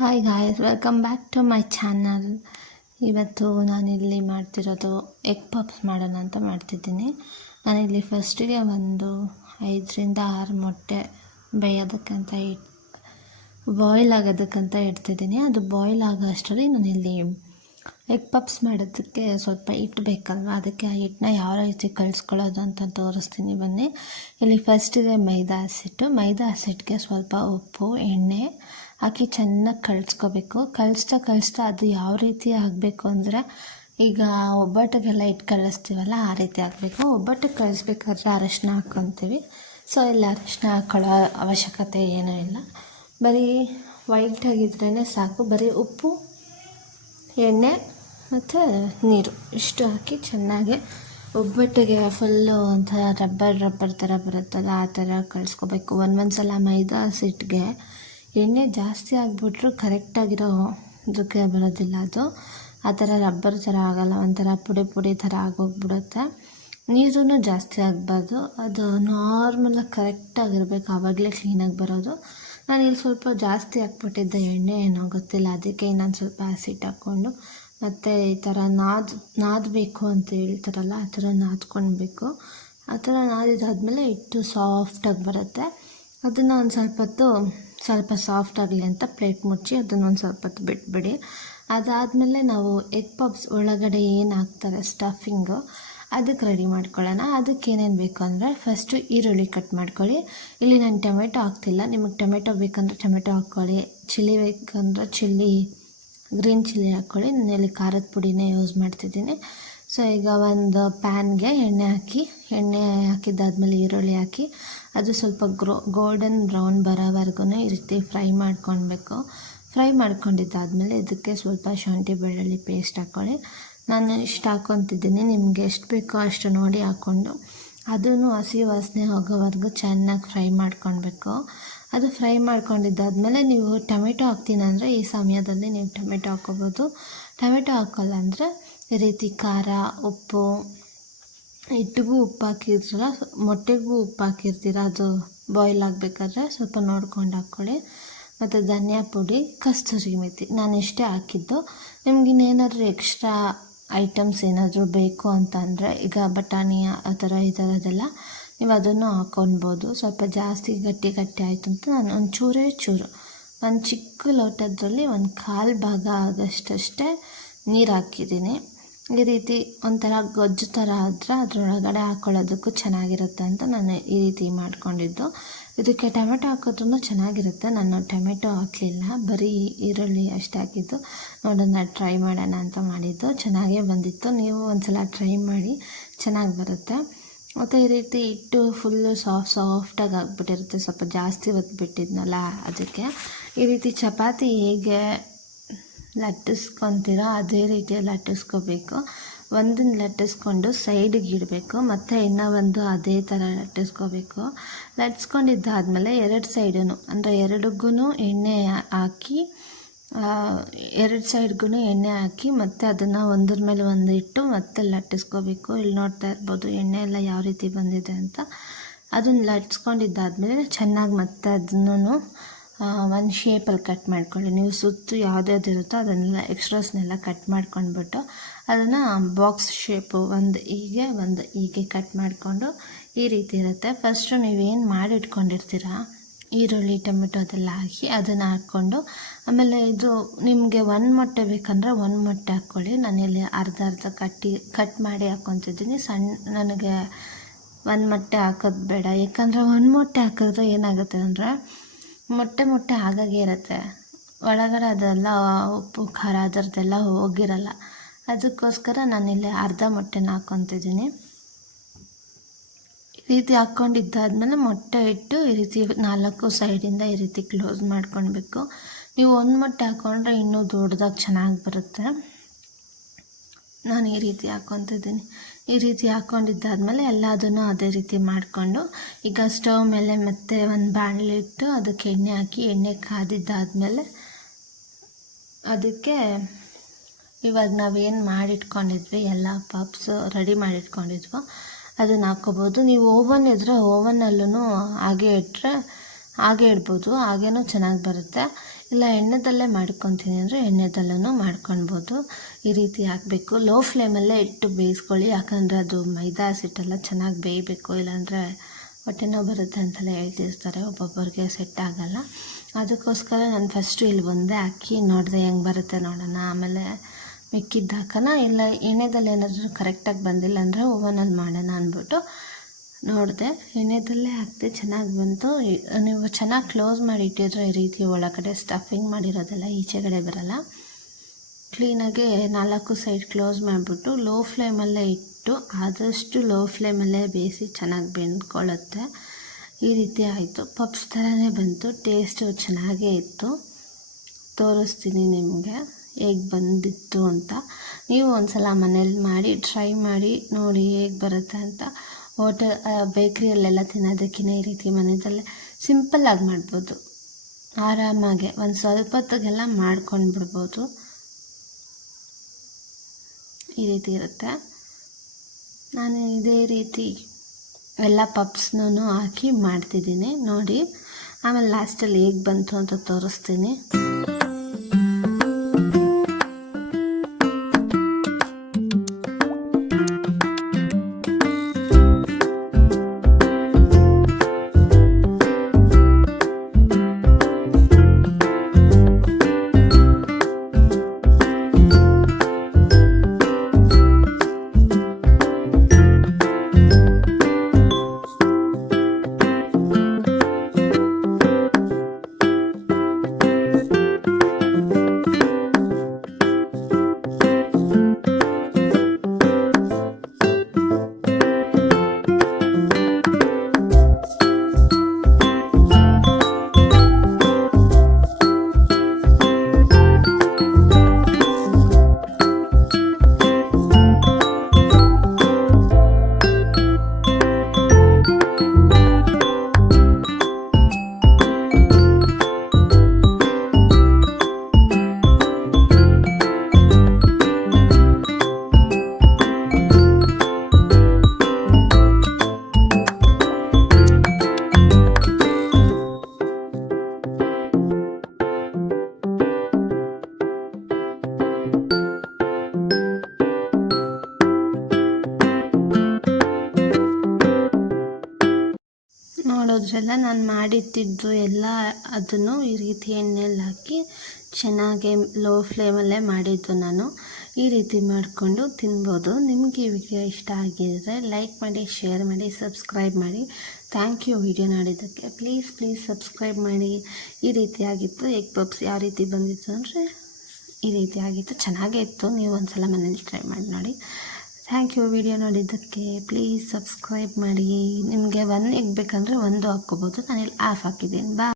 Hi guys, welcome back to my channel. ಇವತ್ತು ನಾನಿಲ್ಲಿ ಮಾಡ್ತಿರೋದು ಎಗ್ ಪಪ್ಸ್ ಮಾಡೋಣ ಅಂತ ಮಾಡ್ತಿದ್ದೀನಿ. ನಾನಿಲ್ಲಿ ಫಸ್ಟಿಗೆ ಒಂದು 5ರಿಂದ 6 ಮೊಟ್ಟೆ ಬೇಯೋದಕ್ಕಂತ ಬಾಯ್ಲ್ ಆಗೋದಕ್ಕಂತ ಇಡ್ತಿದ್ದೀನಿ. ಅದು ಬಾಯ್ಲ್ ಆಗೋ ಅಷ್ಟರಲ್ಲಿ ನಾನಿಲ್ಲಿ ಎಗ್ ಪಪ್ಸ್ ಮಾಡೋದಕ್ಕೆ ಸ್ವಲ್ಪ ಹಿಟ್ಟು ಬೇಕಲ್ವ, ಅದಕ್ಕೆ ಆ ಹಿಟ್ಟನ್ನ ಯಾವ ರೀತಿ ಕಲಿಸ್ಕೊಳ್ಳೋದು ಅಂತ ತೋರಿಸ್ತೀನಿ ಬನ್ನಿ. ಇಲ್ಲಿ ಫಸ್ಟಿಗೆ ಮೈದಾ ಹಸಿಟ್ಟಿಗೆ ಸ್ವಲ್ಪ ಉಪ್ಪು, ಎಣ್ಣೆ ಹಾಕಿ ಚೆನ್ನಾಗಿ ಕಲಿಸ್ಕೋಬೇಕು. ಕಲಿಸ್ತಾ ಅದು ಯಾವ ರೀತಿ ಆಗಬೇಕು ಅಂದರೆ, ಈಗ ಒಬ್ಬಟ್ಟಿಗೆಲ್ಲ ಹಿಟ್ಟು ಕಲಿಸ್ತೀವಲ್ಲ ಆ ರೀತಿ ಆಗಬೇಕು. ಒಬ್ಬಟ್ಟಿಗೆ ಕಲಿಸ್ಬೇಕಾದ್ರೆ ಅರಶಿನ ಹಾಕ್ಕೊತೀವಿ. ಸೊ ಇಲ್ಲಿ ಅರಶಿನ ಹಾಕ್ಕೊಳ್ಳೋ ಅವಶ್ಯಕತೆ ಏನೂ ಇಲ್ಲ, ಬರೀ ವೈಟಾಗಿದ್ರೇ ಸಾಕು. ಬರೀ ಉಪ್ಪು, ಎಣ್ಣೆ ಮತ್ತು ನೀರು ಇಷ್ಟು ಹಾಕಿ ಚೆನ್ನಾಗಿ ಒಬ್ಬಟ್ಟಿಗೆ ಫುಲ್ಲು ಒಂಥರ ರಬ್ಬರ್ ಥರ ಬರುತ್ತಲ್ಲ ಆ ಥರ ಕಲಿಸ್ಕೋಬೇಕು. ಒಂದು ಸಲ ಮೈದಾ ಹಸಿಟ್ಟಿಗೆ ಎಣ್ಣೆ ಜಾಸ್ತಿ ಆಗಿಬಿಟ್ರು ಕರೆಕ್ಟಾಗಿರೋ ಇದಕ್ಕೆ ಬರೋದಿಲ್ಲ. ಅದು ಆ ಥರ ರಬ್ಬರ್ ಥರ ಆಗೋಲ್ಲ, ಒಂಥರ ಪುಡಿ ಥರ ಆಗೋಗ್ಬಿಡುತ್ತೆ. ನೀರೂ ಜಾಸ್ತಿ ಆಗಬಾರ್ದು, ಅದು ನಾರ್ಮಲಾಗಿ ಕರೆಕ್ಟಾಗಿರ್ಬೇಕು, ಆವಾಗಲೇ ಕ್ಲೀನಾಗಿ ಬರೋದು. ನಾನು ಇಲ್ಲಿ ಸ್ವಲ್ಪ ಜಾಸ್ತಿ ಹಾಕ್ಬಿಟ್ಟಿದ್ದೆ ಎಣ್ಣೆ, ಏನೋ ಗೊತ್ತಿಲ್ಲ, ಅದಕ್ಕೆ ಇನ್ನೊಂದು ಸ್ವಲ್ಪ ಹಸಿಟ್ಟು ಹಾಕ್ಕೊಂಡು ಮತ್ತು ಈ ಥರ ನಾದಬೇಕು ಅಂತ ಹೇಳ್ತಾರಲ್ಲ ಆ ಥರ ನಾದ್ಕೊಳ್ಬೇಕು. ಆ ಥರ ನಾದಿದಾದ್ಮೇಲೆ ಹಿಟ್ಟು ಸಾಫ್ಟಾಗಿ ಬರುತ್ತೆ. ಅದನ್ನು ಒಂದು ಸ್ವಲ್ಪ ಸಾಫ್ಟ್ ಆಗಲಿ ಅಂತ ಪ್ಲೇಟ್ ಮುಚ್ಚಿ ಅದನ್ನು ಒಂದು ಸ್ವಲ್ಪ ಹೊತ್ತು ಬಿಟ್ಬಿಡಿ. ಅದಾದಮೇಲೆ ನಾವು ಎಗ್ ಪಪ್ಸ್ ಒಳಗಡೆ ಏನು ಹಾಕ್ತಾರೆ ಸ್ಟಫಿಂಗು, ಅದಕ್ಕೆ ರೆಡಿ ಮಾಡ್ಕೊಳ್ಳೋಣ. ಅದಕ್ಕೆ ಏನೇನು ಬೇಕು ಅಂದರೆ, ಫಸ್ಟು ಈರುಳ್ಳಿ ಕಟ್ ಮಾಡ್ಕೊಳ್ಳಿ. ಇಲ್ಲಿ ನಾನು ಟೊಮೆಟೊ ಹಾಕ್ತಿಲ್ಲ, ನಿಮಗೆ ಟೊಮೆಟೊ ಬೇಕಂದರೆ ಟೊಮೆಟೊ ಹಾಕ್ಕೊಳ್ಳಿ, ಚಿಲ್ಲಿ ಬೇಕಂದ್ರೆ ಗ್ರೀನ್ ಚಿಲ್ಲಿ ಹಾಕ್ಕೊಳ್ಳಿ. ನಾನು ಇಲ್ಲಿ ಖಾರದ ಪುಡಿನೇ ಯೂಸ್ ಮಾಡ್ತಿದ್ದೀನಿ. ಸೊ ಈಗ ಒಂದು ಪ್ಯಾನ್ಗೆ ಎಣ್ಣೆ ಹಾಕಿದ್ದಾದ್ಮೇಲೆ ಈರುಳ್ಳಿ ಹಾಕಿ ಅದು ಸ್ವಲ್ಪ ಗೋಲ್ಡನ್ ಬ್ರೌನ್ ಬರೋವರೆಗೂ ಈ ರೀತಿ ಫ್ರೈ ಮಾಡ್ಕೊಳ್ಬೇಕು. ಫ್ರೈ ಮಾಡ್ಕೊಂಡಿದ್ದಾದಮೇಲೆ ಇದಕ್ಕೆ ಸ್ವಲ್ಪ ಶುಂಠಿ ಬೆಳ್ಳುಳ್ಳಿ ಪೇಸ್ಟ್ ಹಾಕ್ಕೊಳ್ಳಿ. ನಾನು ಇಷ್ಟು ಹಾಕ್ಕೊತಿದ್ದೀನಿ, ನಿಮಗೆ ಎಷ್ಟು ಬೇಕೋ ಅಷ್ಟು ನೋಡಿ ಹಾಕ್ಕೊಂಡು ಅದನ್ನು ಹಸಿ ವಾಸನೆ ಹೋಗೋವರೆಗೂ ಚೆನ್ನಾಗಿ ಫ್ರೈ ಮಾಡ್ಕೊಳ್ಬೇಕು. ಅದು ಫ್ರೈ ಮಾಡ್ಕೊಂಡಿದ್ದಾದಮೇಲೆ ನೀವು ಟೊಮೆಟೊ ಹಾಕ್ತೀನಿ ಅಂದರೆ ಈ ಸಮಯದಲ್ಲಿ ನೀವು ಟೊಮೆಟೊ ಹಾಕ್ಕೋಬೋದು. ಟೊಮೆಟೊ ಹಾಕೋಲ್ಲ ಅಂದರೆ ಈ ರೀತಿ ಖಾರ, ಉಪ್ಪು, ಹಿಟ್ಟಿಗೂ ಉಪ್ಪು ಹಾಕಿರ್ತೀರ, ಮೊಟ್ಟೆಗೂ ಉಪ್ಪು ಹಾಕಿರ್ತೀರ, ಅದು ಬಾಯ್ಲ್ ಆಗಬೇಕಾದ್ರೆ ಸ್ವಲ್ಪ ನೋಡ್ಕೊಂಡು ಹಾಕ್ಕೊಳ್ಳಿ. ಮತ್ತು ಧನಿಯಾ ಪುಡಿ, ಕಸ್ತೂರಿ ಮೆಥಿ, ನಾನು ಇಷ್ಟೇ ಹಾಕಿದ್ದು. ನಿಮ್ಗಿನ್ನೇನಾದರೂ ಎಕ್ಸ್ಟ್ರಾ ಐಟಮ್ಸ್ ಏನಾದರೂ ಬೇಕು ಅಂತಂದರೆ, ಈಗ ಬಟಾಣಿ ಆ ಥರ ಈ ಥರದ್ದೆಲ್ಲ ನೀವು ಅದನ್ನು ಹಾಕ್ಕೊಳ್ಬೋದು. ಸ್ವಲ್ಪ ಜಾಸ್ತಿ ಗಟ್ಟಿ ಆಯಿತು ಅಂತ ನಾನು ಒಂದು ಚಿಕ್ಕ ಲೋಟದಲ್ಲಿ 1/4 ಭಾಗ ಆಗೋಷ್ಟೇ ನೀರು ಹಾಕಿದ್ದೀನಿ. ಈ ರೀತಿ ಒಂಥರ ಗೊಜ್ಜು ಥರ ಆದರೆ ಅದರೊಳಗಡೆ ಹಾಕ್ಕೊಳ್ಳೋದಕ್ಕೂ ಚೆನ್ನಾಗಿರುತ್ತೆ ಅಂತ ನಾನು ಈ ರೀತಿ ಮಾಡ್ಕೊಂಡಿದ್ದು. ಇದಕ್ಕೆ ಟೊಮೆಟೊ ಹಾಕಿದ್ರೂ ಚೆನ್ನಾಗಿರುತ್ತೆ. ನಾನು ಟೊಮೆಟೊ ಹಾಕಲಿಲ್ಲ, ಬರೀ ಈರುಳ್ಳಿ ಅಷ್ಟೇ ಹಾಕಿದ್ದು. ನೋಡೋಣ, ಟ್ರೈ ಮಾಡೋಣ ಅಂತ ಮಾಡಿದ್ದು, ಚೆನ್ನಾಗೇ ಬಂದಿತ್ತು. ನೀವು ಒಂದು ಸಲ ಟ್ರೈ ಮಾಡಿ, ಚೆನ್ನಾಗಿ ಬರುತ್ತೆ. ಮತ್ತು ಈ ರೀತಿ ಹಿಟ್ಟು ಫುಲ್ಲು ಸಾಫ್ಟಾಗಿ ಆಗಿಬಿಟ್ಟಿರುತ್ತೆ, ಸ್ವಲ್ಪ ಜಾಸ್ತಿ ಹೊತ್ಬಿಟ್ಟಿದ್ನಲ್ಲ ಅದಕ್ಕೆ. ಈ ರೀತಿ ಚಪಾತಿ ಹೇಗೆ ಲಟ್ಟಿಸ್ಕೊತೀರೋ ಅದೇ ರೀತಿ ಲಟ್ಟಿಸ್ಕೋಬೇಕು. ಒಂದನ್ನು ಲಟ್ಟಿಸ್ಕೊಂಡು ಸೈಡಿಗೆ ಇಡಬೇಕು, ಮತ್ತು ಇನ್ನೂ ಒಂದು ಅದೇ ಥರ ಲಟ್ಟಿಸ್ಕೋಬೇಕು. ಲಟ್ಟಿಸ್ಕೊಂಡಿದ್ದಾದಮೇಲೆ 2 ಸೈಡೂ ಅಂದರೆ ಎರಡಿಗೂ ಎಣ್ಣೆ ಹಾಕಿ ಮತ್ತು ಅದನ್ನು ಒಂದ್ರ ಮೇಲೆ ಒಂದು ಇಟ್ಟು ಮತ್ತೆ ಲಟ್ಟಿಸ್ಕೋಬೇಕು. ಇಲ್ಲಿ ನೋಡ್ತಾ ಇರ್ಬೋದು ಎಣ್ಣೆ ಎಲ್ಲ ಯಾವ ರೀತಿ ಬಂದಿದೆ ಅಂತ. ಅದನ್ನು ಲಟ್ಟಿಸ್ಕೊಂಡಿದ್ದಾದಮೇಲೆ ಚೆನ್ನಾಗಿ ಮತ್ತೆ ಅದನ್ನು ಒಂದು ಶೇಪಲ್ಲಿ ಕಟ್ ಮಾಡ್ಕೊಳ್ಳಿ. ನೀವು ಸುತ್ತು ಯಾವುದ್ಯಾವ್ದು ಇರುತ್ತೋ ಅದನ್ನೆಲ್ಲ ಎಕ್ಸ್ಟ್ರಾಸ್ನೆಲ್ಲ ಕಟ್ ಮಾಡ್ಕೊಂಡ್ಬಿಟ್ಟು ಅದನ್ನು ಬಾಕ್ಸ್ ಶೇಪು ಒಂದು ಹೀಗೆ ಕಟ್ ಮಾಡಿಕೊಂಡು ಈ ರೀತಿ ಇರುತ್ತೆ. ಫಸ್ಟು ನೀವೇನು ಮಾಡಿಟ್ಕೊಂಡಿರ್ತೀರ ಈರುಳ್ಳಿ, ಟೊಮೆಟೊ ಅದೆಲ್ಲ ಹಾಕಿ ಅದನ್ನು ಹಾಕ್ಕೊಂಡು, ಆಮೇಲೆ ಇದು ನಿಮಗೆ 1 ಮೊಟ್ಟೆ ಬೇಕಂದರೆ 1 ಮೊಟ್ಟೆ ಹಾಕ್ಕೊಳ್ಳಿ. ನಾನಿಲ್ಲಿ ಅರ್ಧ ಕಟ್ ಮಾಡಿ ಹಾಕ್ಕೊತಿದ್ದೀನಿ. ನನಗೆ 1 ಮೊಟ್ಟೆ ಹಾಕೋದು ಬೇಡ, ಯಾಕಂದರೆ 1 ಮೊಟ್ಟೆ ಹಾಕಿದ್ರೆ ಏನಾಗುತ್ತೆ ಅಂದರೆ ಮೊಟ್ಟೆ ಹಾಗಾಗೆ ಇರುತ್ತೆ, ಒಳಗಡೆ ಅದೆಲ್ಲ ಉಪ್ಪು ಖಾರ ಅದರದ್ದೆಲ್ಲ ಹೋಗಿರಲ್ಲ. ಅದಕ್ಕೋಸ್ಕರ ನಾನಿಲ್ಲಿ ಅರ್ಧ ಮೊಟ್ಟೆನ ಹಾಕ್ಕೊತಿದ್ದೀನಿ. ಈ ರೀತಿ ಹಾಕ್ಕೊಂಡಿದ್ದಾದ್ಮೇಲೆ ಮೊಟ್ಟೆ ಇಟ್ಟು ಈ ರೀತಿ 4 ಸೈಡಿಂದ ಈ ರೀತಿ ಕ್ಲೋಸ್ ಮಾಡ್ಕೊಳ್ಬೇಕು. ನೀವು 1 ಮೊಟ್ಟೆ ಹಾಕ್ಕೊಂಡ್ರೆ ಇನ್ನೂ ದೊಡ್ಡದಾಗಿ ಚೆನ್ನಾಗಿ ಬರುತ್ತೆ. ನಾನು ಈ ರೀತಿ ಹಾಕ್ಕೊತಿದ್ದೀನಿ. ಈ ರೀತಿ ಹಾಕ್ಕೊಂಡಿದ್ದಾದ್ಮೇಲೆ ಎಲ್ಲದನ್ನು ಅದೇ ರೀತಿ ಮಾಡಿಕೊಂಡು ಈಗ ಸ್ಟವ್ ಮೇಲೆ ಮತ್ತೆ ಒಂದು ಬಾಣಲೆ ಇಟ್ಟು ಅದಕ್ಕೆ ಎಣ್ಣೆ ಹಾಕಿ, ಎಣ್ಣೆ ಕಾದಿದ್ದಾದಮೇಲೆ ಅದಕ್ಕೆ ಇವಾಗ ನಾವೇನು ಮಾಡಿಟ್ಕೊಂಡಿದ್ವಿ ಎಲ್ಲ ಪಪ್ಸ್ ರೆಡಿ ಮಾಡಿಟ್ಕೊಂಡಿದ್ವೋ ಅದನ್ನು ಹಾಕ್ಕೋಬೋದು. ನೀವು ಓವನ್ ಇದ್ದರೆ ಓವನ್ನಲ್ಲೂ ಹಾಗೆ ಇಟ್ಟರೆ ಹಾಗೆ ಇಡ್ಬೋದು, ಹಾಗೇನೂ ಚೆನ್ನಾಗಿ ಬರುತ್ತೆ. ಇಲ್ಲ ಎಣ್ಣೆದಲ್ಲೇ ಮಾಡ್ಕೊತೀನಿ ಅಂದರೆ ಎಣ್ಣೆದಲ್ಲೂ ಮಾಡ್ಕೊಳ್ಬೋದು. ಈ ರೀತಿ ಹಾಕಬೇಕು. ಲೋ ಫ್ಲೇಮಲ್ಲೇ ಇಟ್ಟು ಬೇಯಿಸ್ಕೊಳ್ಳಿ, ಯಾಕಂದರೆ ಅದು ಮೈದಾ ಹಸಿಟ್ಟೆಲ್ಲ ಚೆನ್ನಾಗಿ ಬೇಯಬೇಕು, ಇಲ್ಲಾಂದರೆ ಹೊಟ್ಟೆನೋವು ಬರುತ್ತೆ ಅಂತೆಲ್ಲ ಹೇಳ್ತಿರ್ತಾರೆ, ಒಬ್ಬೊಬ್ಬರಿಗೆ ಸೆಟ್ ಆಗೋಲ್ಲ. ಅದಕ್ಕೋಸ್ಕರ ನಾನು ಫಸ್ಟು ಇಲ್ಲಿ ಒಂದೇ ಹಾಕಿ ನೋಡಿದೆ ಹೆಂಗೆ ಬರುತ್ತೆ ನೋಡೋಣ, ಆಮೇಲೆ ಮಿಕ್ಕಿದ್ದು ಹಾಕೋಣ. ಇಲ್ಲ ಎಣ್ಣೆದಲ್ಲಿ ಏನಾದರೂ ಕರೆಕ್ಟಾಗಿ ಬಂದಿಲ್ಲ ಅಂದರೆ ಓವನಲ್ಲಿ ಮಾಡೋಣ ಅಂದ್ಬಿಟ್ಟು ನೋಡಿದೆ. ಎಣ್ಣೆದಲ್ಲೇ ಹಾಕಿದೆ, ಚೆನ್ನಾಗಿ ಬಂತು. ನೀವು ಚೆನ್ನಾಗಿ ಕ್ಲೋಸ್ ಮಾಡಿ ಇಟ್ಟಿದ್ರೆ ಈ ರೀತಿ ಒಳಗಡೆ ಸ್ಟಫಿಂಗ್ ಮಾಡಿರೋದೆಲ್ಲ ಈಚೆಗಡೆ ಬರೋಲ್ಲ. ಕ್ಲೀನಾಗಿ 4 ಸೈಡ್ ಕ್ಲೋಸ್ ಮಾಡಿಬಿಟ್ಟು ಲೋ ಫ್ಲೇಮಲ್ಲೇ ಇಟ್ಟು, ಆದಷ್ಟು ಲೋ ಫ್ಲೇಮಲ್ಲೇ ಬೇಯಿಸಿ ಚೆನ್ನಾಗಿ ಬೆಂದ್ಕೊಳ್ಳುತ್ತೆ. ಈ ರೀತಿ ಆಯಿತು. ಪಪ್ಸ್ ಥರನೇ ಬಂತು, ಟೇಸ್ಟು ಚೆನ್ನಾಗೇ ಇತ್ತು. ತೋರಿಸ್ತೀನಿ ನಿಮಗೆ ಹೇಗೆ ಬಂದಿತ್ತು ಅಂತ. ನೀವು ಒಂದ್ಸಲ ಮನೇಲಿ ಮಾಡಿ ಟ್ರೈ ಮಾಡಿ ನೋಡಿ ಹೇಗೆ ಬರುತ್ತೆ ಅಂತ. ಬೇಕ್ರಿಯಲ್ಲೆಲ್ಲ ತಿನ್ನೋದಕ್ಕಿಂತ ಈ ರೀತಿ ಮನೆಯಲ್ಲೇ ಸಿಂಪಲ್ಲಾಗಿ ಮಾಡ್ಬೋದು, ಆರಾಮಾಗೆ ಒಂದು ಸ್ವಲ್ಪ ಹೊತ್ತಿಗೆಲ್ಲ ಮಾಡ್ಕೊಂಡು ಬಿಡ್ಬೋದು. ಈ ರೀತಿ ಇರುತ್ತೆ. ನಾನು ಇದೇ ರೀತಿ ಎಲ್ಲ ಪಪ್ಸ್ನೂ ಹಾಕಿ ಮಾಡ್ತಿದ್ದೀನಿ ನೋಡಿ. ಆಮೇಲೆ ಲಾಸ್ಟಲ್ಲಿ ಹೇಗೆ ಬಂತು ಅಂತ ತೋರಿಸ್ತೀನಿ. ನೋಡೋದ್ರೆಲ್ಲ ನಾನು ಮಾಡಿಟ್ಟಿದ್ದು ಎಲ್ಲ ಅದನ್ನು ಈ ರೀತಿ ಎಣ್ಣೆಯಲ್ಲಿ ಹಾಕಿ ಚೆನ್ನಾಗಿ ಲೋ ಫ್ಲೇಮಲ್ಲೇ ಮಾಡಿದ್ದು ನಾನು. ಈ ರೀತಿ ಮಾಡಿಕೊಂಡು ತಿನ್ಬೋದು. ನಿಮಗೆ ಈ ವಿಡಿಯೋ ಇಷ್ಟ ಆಗಿದರೆ ಲೈಕ್ ಮಾಡಿ, ಶೇರ್ ಮಾಡಿ, ಸಬ್ಸ್ಕ್ರೈಬ್ ಮಾಡಿ. ಥ್ಯಾಂಕ್ ಯು ವಿಡಿಯೋ ನೋಡಿದ್ದಕ್ಕೆ. ಪ್ಲೀಸ್ ಸಬ್ಸ್ಕ್ರೈಬ್ ಮಾಡಿ. ಈ ರೀತಿ ಆಗಿತ್ತು ಎಗ್ ಪಪ್ಸ್. ಯಾವ ರೀತಿ ಬಂದಿತ್ತು ಅಂದರೆ ಈ ರೀತಿ ಆಗಿತ್ತು, ಚೆನ್ನಾಗೇ ಇತ್ತು. ನೀವು ಒಂದ್ಸಲ ಮನೇಲಿ ಟ್ರೈ ಮಾಡಿ ನೋಡಿ. ಥ್ಯಾಂಕ್ ಯು ವಿಡಿಯೋ ನೋಡಿದ್ದಕ್ಕೆ. ಪ್ಲೀಸ್ ಸಬ್ಸ್ಕ್ರೈಬ್ ಮಾಡಿ. ನಿಮಗೆ 1 ಎಗ್ ಬೇಕಂದರೆ 1 ಹಾಕ್ಕೋಬೋದು, ನಾನಿಲ್ಲಿ ಹಾಫ್ ಹಾಕಿದ್ದೀನಿ. ಬಾಯ್.